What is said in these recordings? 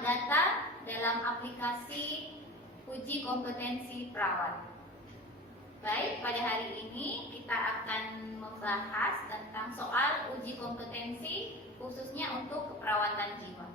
Selamat datang dalam aplikasi uji kompetensi perawat. Baik, pada hari ini kita akan membahas tentang soal uji kompetensi khususnya untuk keperawatan jiwa.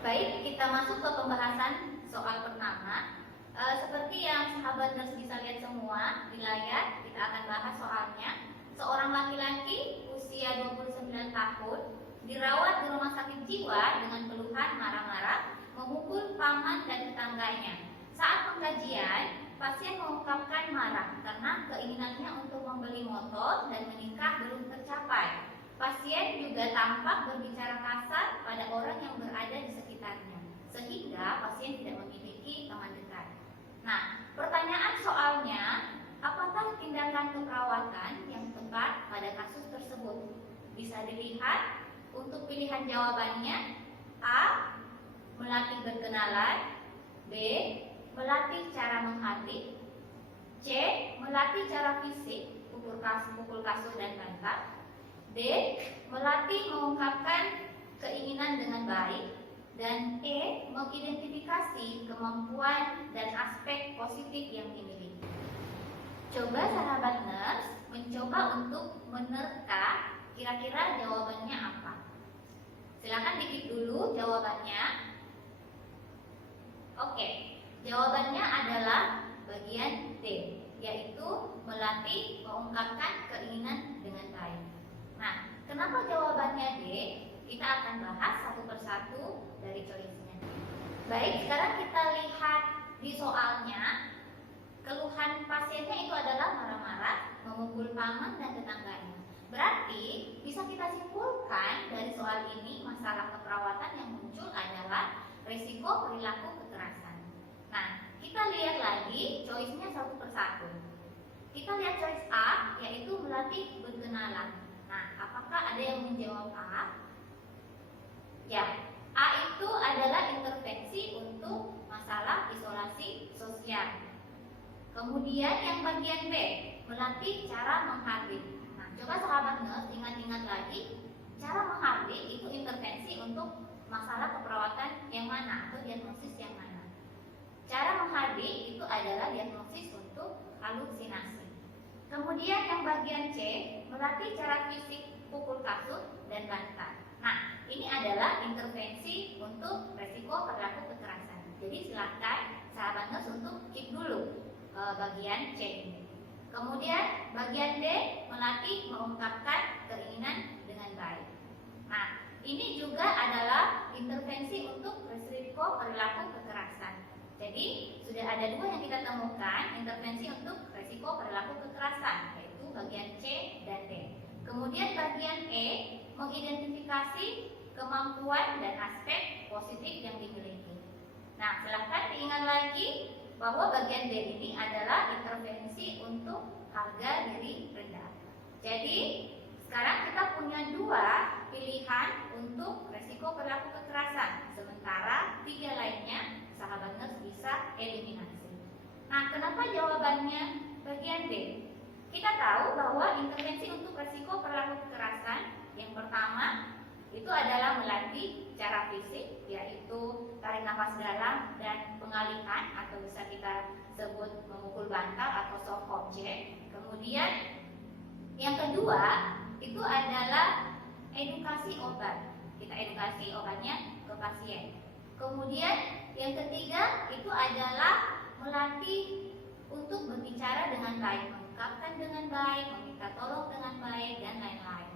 Baik, kita masuk ke pembahasan soal pertama. Seperti yang sahabat nurse bisa lihat semua di layar, kita akan bahas soalnya. Seorang laki-laki usia 29 tahun dirawat di rumah sakit jiwa dengan keluhan marah-marah, memukul paman dan tetangganya. Saat pengkajian, pasien mengungkapkan marah karena keinginannya untuk membeli motor dan menikah belum tercapai. Pasien juga tampak berbicara kasar pada orang yang berada di sekitarnya, sehingga pasien tidak memiliki teman dekat. Nah, pertanyaan soalnya, apakah tindakan keperawatan yang tepat pada kasus tersebut? Bisa dilihat untuk pilihan jawabannya: A. Melatih berkenalan, B. Melatih cara menghardik, C. Melatih cara fisik, pukul kasur dan bantal, D. Melatih mengungkapkan keinginan dengan baik, dan E. Mengidentifikasi kemampuan dan aspek positif yang dimiliki. Coba sahabat nurse mencoba untuk menerka kira-kira jawabannya apa. Silakan diketik dulu jawabannya. Oke, jawabannya adalah bagian D, yaitu melatih mengungkapkan keinginan dengan baik. Nah, kenapa jawabannya D? Kita akan bahas satu persatu dari choice-nya. Baik, sekarang kita lihat di soalnya. Keluhan pasiennya itu adalah marah-marah, memukul paman dan tetangganya. Berarti bisa kita simpulkan dari soal ini, masalah keperawatan yang muncul adalah risiko perilaku kekerasan. Nah, kita lihat lagi choice-nya satu persatu. Kita lihat choice A, yaitu melatih berkenalan. Nah, apakah ada yang menjawab A? Ya, A itu adalah intervensi untuk masalah isolasi sosial. Kemudian yang bagian B, melatih cara menghardik. Nah, coba sahabat nurse ingat-ingat lagi, cara menghardik itu intervensi untuk masalah keperawatan yang mana atau diagnosis yang mana. Cara menghardik itu adalah diagnosis untuk halusinasi. Kemudian yang bagian C, melatih cara fisik, pukul kasur dan bantal. Nah, ini adalah intervensi untuk resiko perilaku kekerasan. Jadi silakan sahabat nurse untuk keep dulu bagian C ini. Kemudian bagian D, melatih mengungkapkan keinginan dengan baik. Nah, ini juga adalah intervensi untuk risiko perilaku kekerasan. Jadi sudah ada dua yang kita temukan, intervensi untuk risiko perilaku kekerasan, yaitu bagian C dan D. Kemudian bagian E, mengidentifikasi kemampuan dan aspek positif yang dimiliki. Nah, silakan diingat lagi bahwa bagian D ini adalah intervensi untuk harga diri rendah. Jadi sekarang kita punya dua pilihan untuk resiko perilaku kekerasan, sementara tiga lainnya sahabat nurse bisa eliminasi. Nah, kenapa jawabannya bagian D? Kita tahu bahwa intervensi untuk resiko perilaku kekerasan yang pertama itu adalah melatih cara fisik, yaitu tarik nafas dalam dan pengalihan atau bisa kita sebut memukul bantal atau soft object. Kemudian yang kedua itu adalah edukasi obat. Kita edukasi obatnya ke pasien. Kemudian yang ketiga itu adalah melatih untuk berbicara dengan baik, mengungkapkan dengan baik, meminta tolong dengan baik, dan lain-lain.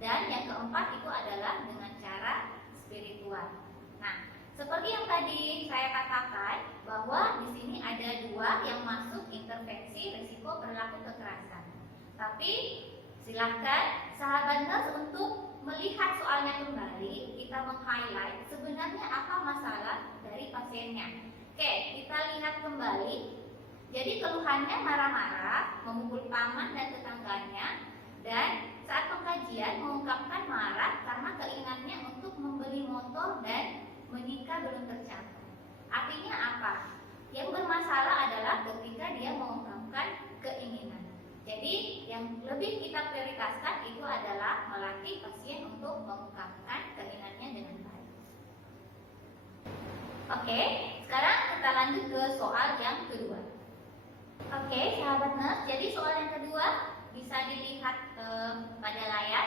Dan yang keempat itu adalah dengan cara spiritual. Nah, seperti yang tadi saya katakan bahwa di sini ada dua yang masuk intervensi risiko perilaku kekerasan. Tapi silakan sahabat nurse untuk melihat soalnya kembali, kita meng-highlight sebenarnya apa masalah dari pasiennya. Oke, kita lihat kembali. Jadi keluhannya marah-marah, memukul paman dan tetangganya, dan saat pengkajian mengungkapkan marah karena keinginannya untuk membeli motor dan menikah belum tercapai. Artinya apa? Yang bermasalah adalah ketika dia mengungkapkan keinginan. Jadi yang lebih kita prioritaskan itu adalah melatih pasien untuk mengungkapkan keinginannya dengan baik. Oke, sekarang kita lanjut ke soal yang kedua. Oke, sahabat nurse, jadi soal yang kedua bisa dilihat pada layar.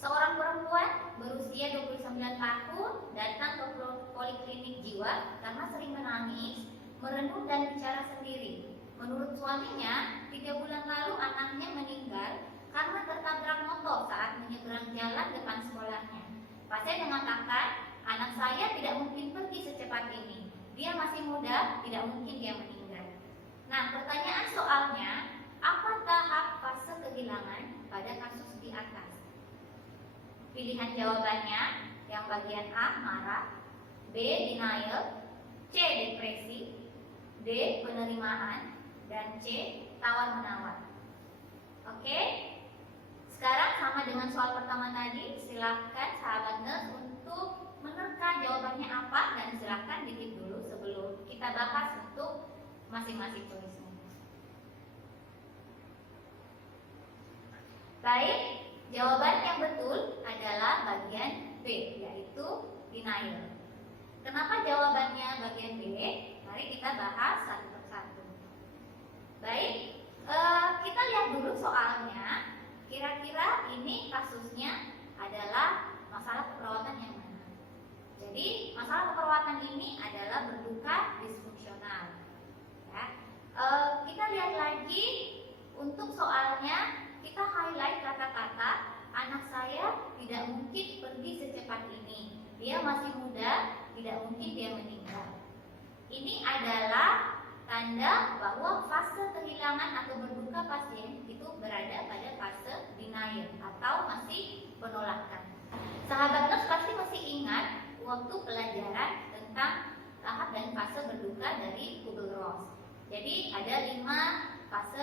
Seorang perempuan berusia 29 tahun datang ke poliklinik jiwa karena sering menangis, merenung dan bicara sendiri. Menurut suaminya, 3 bulan lalu anaknya meninggal karena tertabrak motor saat menyeberang jalan depan sekolahnya. Pasien mengatakan, anak saya tidak mungkin pergi secepat ini. Dia masih muda, tidak mungkin dia meninggal. Nah, pertanyaan soalnya, apa tahap fase kehilangan pada kasus di atas? Pilihan jawabannya, yang bagian A, marah, B, denial, C, depresi, D, penerimaan, dan C, tawar-menawar. Oke, sekarang sama dengan soal pertama tadi, silakan sahabat nurse untuk menerka jawabannya apa dan silakan dikit dulu sebelum kita bahas untuk masing-masing tulisnya. Baik. Jawaban yang betul adalah bagian B, yaitu denial. Kenapa jawabannya bagian B? Mari kita bahas satu persatu. Baik, kita lihat dulu soalnya. Kira-kira ini kasusnya adalah masalah keperawatan yang mana? Jadi masalah keperawatan ini adalah berduka disfungsional. Ya. Kita lihat lagi untuk soalnya. Kita highlight kata-kata, anak saya tidak mungkin pergi secepat ini. Dia masih muda, tidak mungkin dia meninggal. Ini adalah tanda bahwa fase kehilangan atau berduka pasien itu berada pada fase denial atau masih penolakan. Sahabat nurse pasti masih ingat waktu pelajaran tentang tahap dan fase berduka dari Kubler-Ross. Jadi ada 5 fase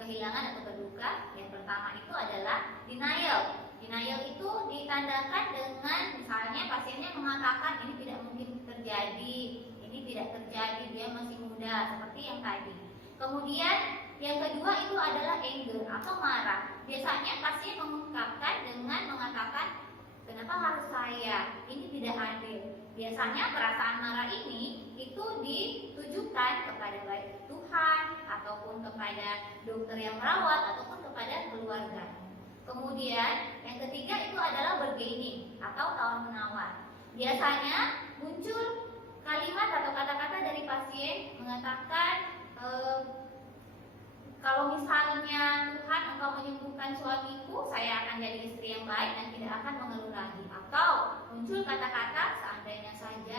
kehilangan atau berduka. Yang pertama itu adalah denial. Denial itu ditandakan dengan misalnya pasiennya mengatakan ini tidak mungkin terjadi, ini tidak terjadi, dia masih muda, seperti yang tadi. Kemudian yang kedua itu adalah anger atau marah. Biasanya pasien mengungkapkan dengan mengatakan kenapa harus saya, ini tidak adil. Biasanya perasaan marah ini itu ditujukan kepada baik Tuhan ataupun kepada dokter yang merawat ataupun kepada keluarga. Kemudian yang ketiga itu adalah bargaining atau tawar-menawar. Biasanya muncul kalimat atau kata-kata dari pasien mengatakan kalau misalnya Tuhan engkau menyembuhkan suamiku, saya akan jadi istri yang baik dan tidak akan mengeluh lagi. Atau muncul kata-kata seandainya saja,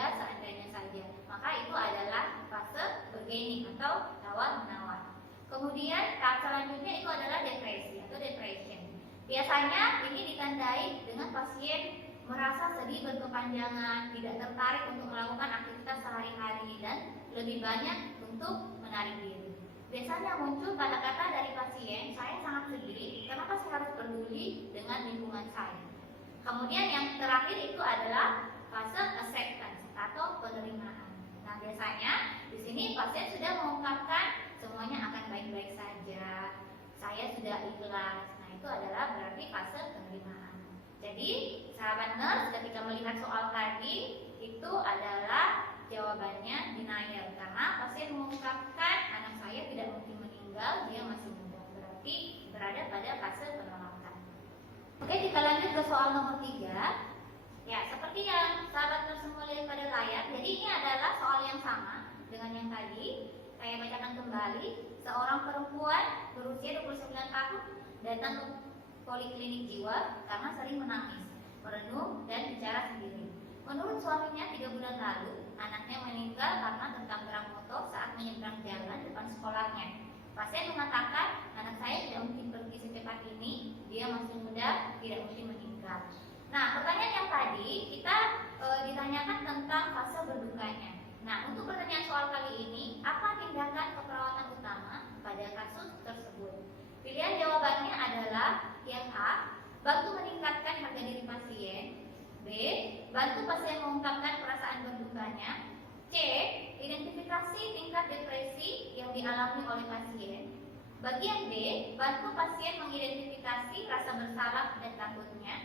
maka itu adalah fase bargaining atau tawar-menawar. Kemudian tahap selanjutnya itu adalah depresi atau depression. Biasanya ini ditandai dengan pasien merasa sedih berkepanjangan, tidak tertarik untuk melakukan aktivitas sehari-hari dan lebih banyak untuk menarik diri. Biasanya muncul kata-kata dari pasien, saya sangat sedih, kenapa saya harus peduli dengan lingkungan saya. Kemudian yang terakhir itu adalah fase acceptance atau penerimaan. Nah, biasanya di sini pasien sudah mengungkapkan semuanya akan baik-baik saja, saya sudah ikhlas. Nah, itu adalah berarti fase penerimaan. Jadi, sahabat nurse ketika melihat soal tadi itu adalah jawabannya denial karena pasien mengungkapkan anak saya tidak mungkin meninggal, dia masih muda, berarti berada pada fase penolakan. Oke, kita lanjut ke soal nomor 3. Ya, seperti yang sahabat semua lihat pada layar, jadi ini adalah soal yang sama dengan yang tadi. Saya bacakan kembali. Seorang perempuan berusia 29 tahun datang ke poliklinik jiwa karena sering menangis, merenung dan bicara sendiri. Menurut suaminya 3 bulan lalu, anaknya meninggal karena tertabrak motor saat menyeberang jalan depan sekolahnya. Pasien mengatakan, anak saya tidak mungkin pergi secepat ini, dia masih muda, tidak mungkin meninggal. Nah, pertanyaan yang tadi kita ditanyakan tentang fase berdukanya. Nah, untuk pertanyaan soal kali ini, apa tindakan keperawatan utama pada kasus tersebut? Pilihan jawabannya adalah yang A, bantu meningkatkan harga diri pasien. B, bantu pasien mengungkapkan perasaan berdukanya. C, identifikasi tingkat depresi yang dialami oleh pasien. Bagian B, bantu pasien mengidentifikasi rasa bersalah dan takutnya.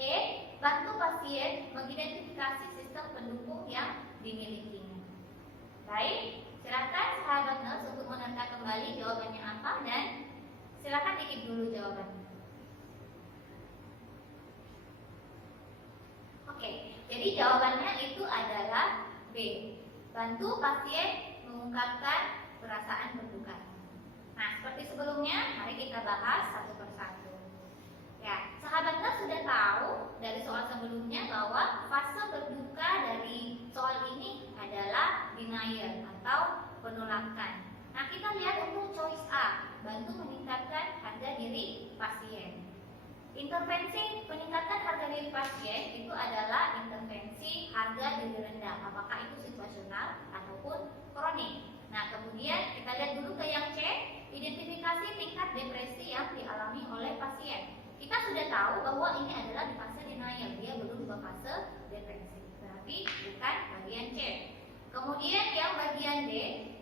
E. Bantu pasien mengidentifikasi sistem pendukung yang dimilikinya. Baik, silakan sahabat nurse untuk menerka kembali jawabannya apa dan silakan dikit dulu jawabannya. Oke, jadi jawabannya itu adalah B. Bantu pasien mengungkapkan perasaan berduka. Nah, seperti sebelumnya, mari kita bahas satu persatu. Ya, sahabat nurse sudah tahu dari soal sebelumnya bahwa fase berduka dari soal ini adalah denial atau penolakan. Nah, kita lihat untuk choice A, bantu meningkatkan harga diri pasien. Intervensi peningkatan harga diri pasien itu adalah intervensi harga diri rendah, apakah itu situasional ataupun kronik. Nah, kemudian kita lihat dulu ke yang C, identifikasi tingkat depresi yang dialami oleh pasien. Kita sudah tahu bahwa ini adalah di fase denial, dia belum ke fase depresi, berarti bukan bagian C. Kemudian yang bagian D,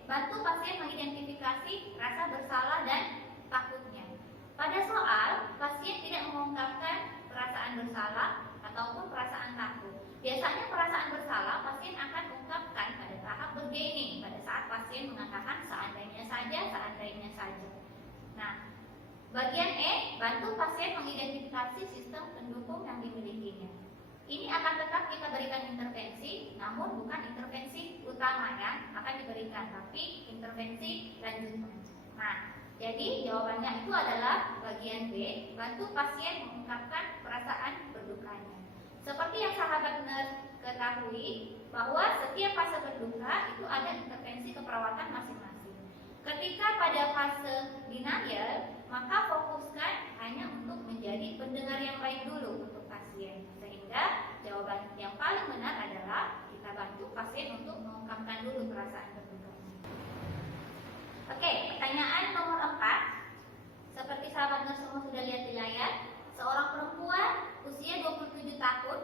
bantu pasien mengidentifikasi rasa bersalah dan takutnya. Pada soal, pasien tidak mengungkapkan perasaan bersalah ataupun perasaan takut. Biasanya perasaan bersalah pasien akan ungkapkan pada tahap beginning, pada saat pasien mengatakan seandainya saja, seandainya saja. Nah, bagian E, bantu pasien mengidentifikasi sistem pendukung yang dimilikinya. Ini akan tetap kita berikan intervensi, namun bukan intervensi utama yang akan diberikan, tapi intervensi lanjutan. Nah, jadi jawabannya itu adalah bagian B, bantu pasien mengungkapkan perasaan berdukanya. Seperti yang sahabat nurse ketahui bahwa setiap fase berduka itu ada intervensi keperawatan masing-masing. Ketika pada fase denial, maka fokuskan hanya untuk menjadi pendengar yang baik dulu untuk pasien. Sehingga jawaban yang paling benar adalah kita bantu pasien untuk mengungkapkan dulu perasaan berdukanya. Oke, pertanyaan nomor 4. Seperti sahabat nurse semua sudah lihat di layar, seorang perempuan usia 27 tahun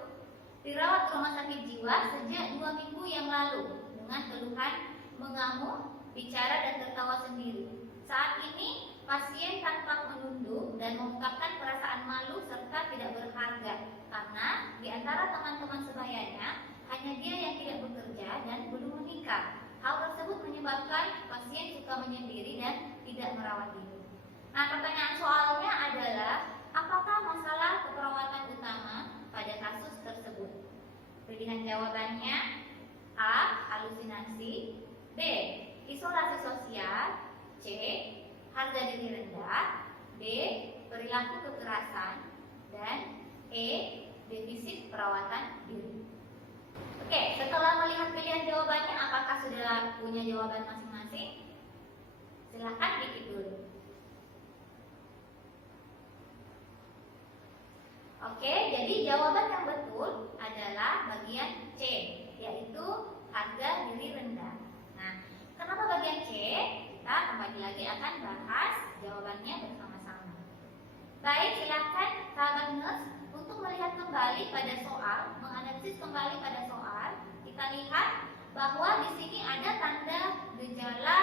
dirawat di rumah sakit jiwa sejak 2 minggu yang lalu dengan keluhan mengamuk, bicara dan tertawa sendiri. Saat ini pasien tampak menunduk dan mengungkapkan perasaan malu serta tidak berharga karena di antara teman-teman sebayanya hanya dia yang tidak bekerja dan belum menikah. Hal tersebut menyebabkan pasien suka menyendiri dan tidak merawat diri. Nah, pertanyaan soalnya adalah apakah masalah keperawatan utama pada kasus tersebut? Pilihan jawabannya A. Halusinasi, B. Isolasi sosial, C. Harga diri rendah, D. Perilaku kekerasan, dan E. Defisit perawatan diri. Oke, setelah melihat pilihan jawabannya, apakah sudah punya jawaban masing-masing? Silahkan dikit dulu. Oke, jadi jawaban yang betul adalah bagian C, yaitu harga diri rendah. Nah, kenapa bagian C? Kita kembali lagi akan bahas jawabannya bersama-sama. Baik, silakan sahabat nurse untuk melihat kembali pada soal, menganalisis kembali pada soal. Kita lihat bahwa di sini ada tanda gejala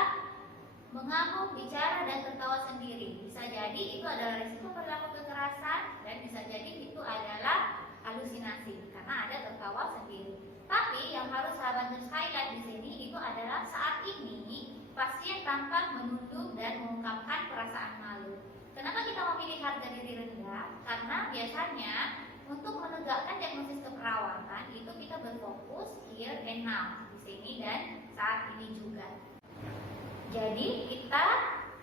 mengamuk, bicara dan tertawa sendiri. Bisa jadi itu adalah risiko perilaku kekerasan dan bisa jadi itu adalah halusinasi karena ada tertawa sendiri. Tapi yang harus sahabat nurse highlight di sini itu adalah saat ini pasien tampak menunduk dan mengungkapkan perasaan malu. Kenapa kita memilih harga diri rendah? Karena biasanya untuk menegakkan diagnosis keperawatan itu kita berfokus here and now di sini dan saat ini juga. Jadi kita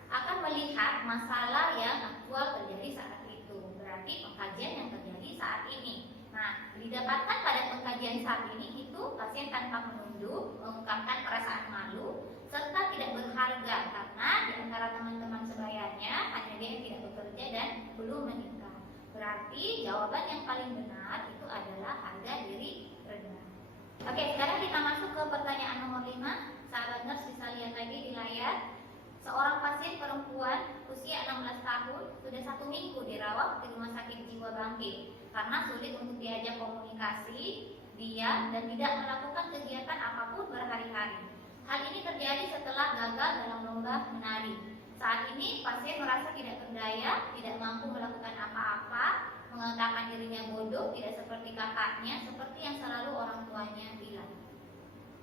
akan melihat masalah yang aktual terjadi saat itu. Berarti pengkajian yang terjadi saat ini. Nah, didapatkan pada pengkajian saat ini itu pasien tanpa menunduk, mengungkapkan perasaan malu, serta tidak berharga karena di antara teman-teman sebayanya hanya dia yang tidak bekerja dan belum menikah. Berarti jawaban yang paling benar itu adalah harga diri rendah. Oke, sekarang kita masuk ke pertanyaan nomor 5. Sahabat nurse bisa lihat lagi di layar. Seorang pasien perempuan usia 16 tahun sudah 1 minggu dirawat di rumah sakit jiwa Bangkit karena sulit untuk diajak komunikasi, diam dan tidak melakukan kegiatan apapun berhari-hari. Hal ini terjadi setelah gagal dalam lomba menari. Saat ini pasien merasa tidak berdaya, tidak mampu melakukan apa-apa, mengatakan dirinya bodoh, tidak seperti kakaknya, seperti yang selalu orang tuanya bilang.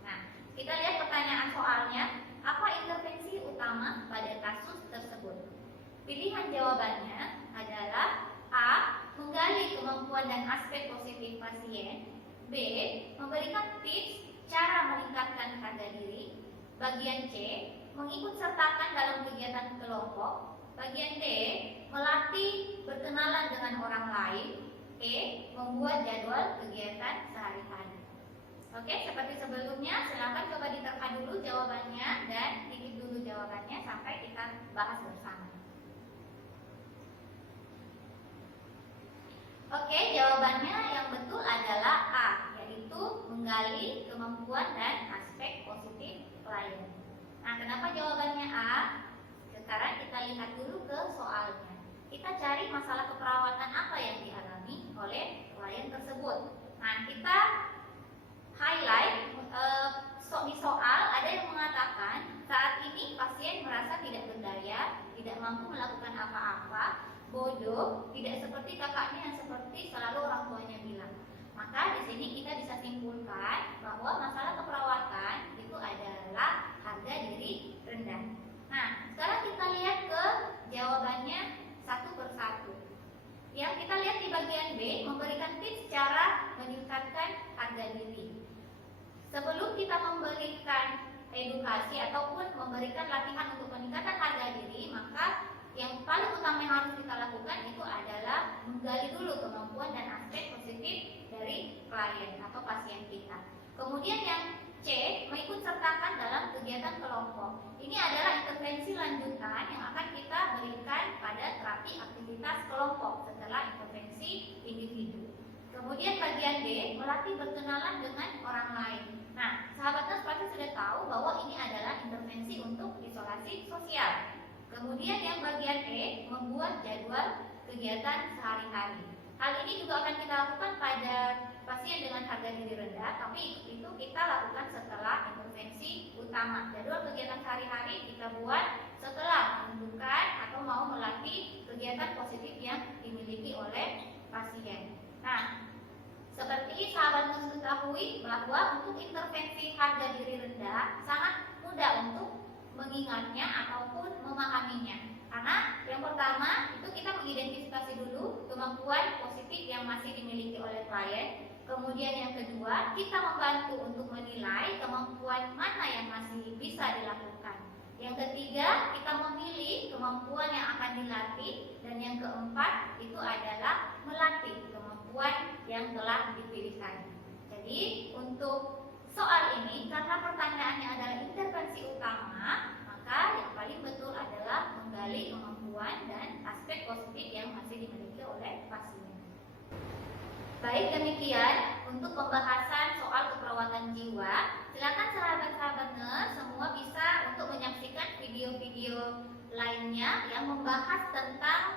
Nah, kita lihat pertanyaan soalnya. Apa intervensi utama pada kasus tersebut? Pilihan jawabannya adalah A. Menggali kemampuan dan aspek positif pasien. B. Memberikan tips cara meningkatkan harga diri. Bagian C. Mengikut sertakan dalam kegiatan kelompok. Bagian D. Melatih berkenalan dengan orang lain. E. Membuat jadwal kegiatan sehari-hari. Oke, seperti sebelumnya, silakan coba diterka dulu jawabannya dan titip dulu jawabannya sampai kita bahas bersama. Oke, jawabannya yang betul adalah A, yaitu menggali kemampuan dan aspek positif klien. Nah, kenapa jawabannya A? Sekarang kita lihat dulu ke soalnya. Kita cari masalah keperawatan apa yang dialami oleh klien tersebut. Nah, kita highlight di soal ada yang mengatakan saat ini pasien merasa tidak berdaya, tidak mampu melakukan apa-apa, bodoh, tidak seperti kakaknya yang seperti selalu orang tuanya bilang. Maka di sini kita bisa simpulkan bahwa masalah keperawatan itu adalah harga diri rendah. Nah, sekarang kita lihat ke jawabannya satu persatu. Yang kita lihat di bagian B, memberikan tips cara meningkatkan harga diri. Sebelum kita memberikan edukasi ataupun memberikan latihan untuk meningkatkan harga diri, maka yang paling utama yang harus kita lakukan itu adalah menggali dulu kemampuan dan aspek positif dari klien atau pasien kita. Kemudian yang C, mengikut sertakan dalam kegiatan kelompok. Ini adalah intervensi lanjutan yang akan kita berikan pada terapi aktivitas kelompok setelah intervensi individu. Kemudian bagian D, melatih berkenalan dengan orang lain. Nah, sahabat nas pasti sudah tahu bahwa ini adalah intervensi untuk isolasi sosial. Kemudian yang bagian E, membuat jadwal kegiatan sehari-hari. Hal ini juga akan kita lakukan pada pasien dengan harga diri rendah, tapi itu kita lakukan setelah intervensi utama. Jadwal kegiatan sehari-hari kita buat setelah menentukan atau mau melatih kegiatan positif yang dimiliki oleh pasien. Nah, seperti sahabat Nus ketahui bahwa untuk intervensi harga diri rendah sangat mudah untuk mengingatnya ataupun memahaminya. Karena yang pertama itu kita mengidentifikasi dulu kemampuan positif yang masih dimiliki oleh klien. Kemudian yang kedua, kita membantu untuk menilai kemampuan mana yang masih bisa dilakukan. Yang ketiga, kita memilih kemampuan yang akan dilatih. Dan yang keempat, itu adalah melatih kemampuan yang telah dipilihkan. Jadi, untuk soal ini, karena pertanyaannya adalah intervensi utama, maka yang paling betul adalah menggali kemampuan dan aspek positif yang masih dimiliki oleh pasien. Baik, demikian untuk pembahasan soal keperawatan jiwa. Silakan sahabat-sahabat nurse semua bisa untuk menyaksikan video-video lainnya yang membahas tentang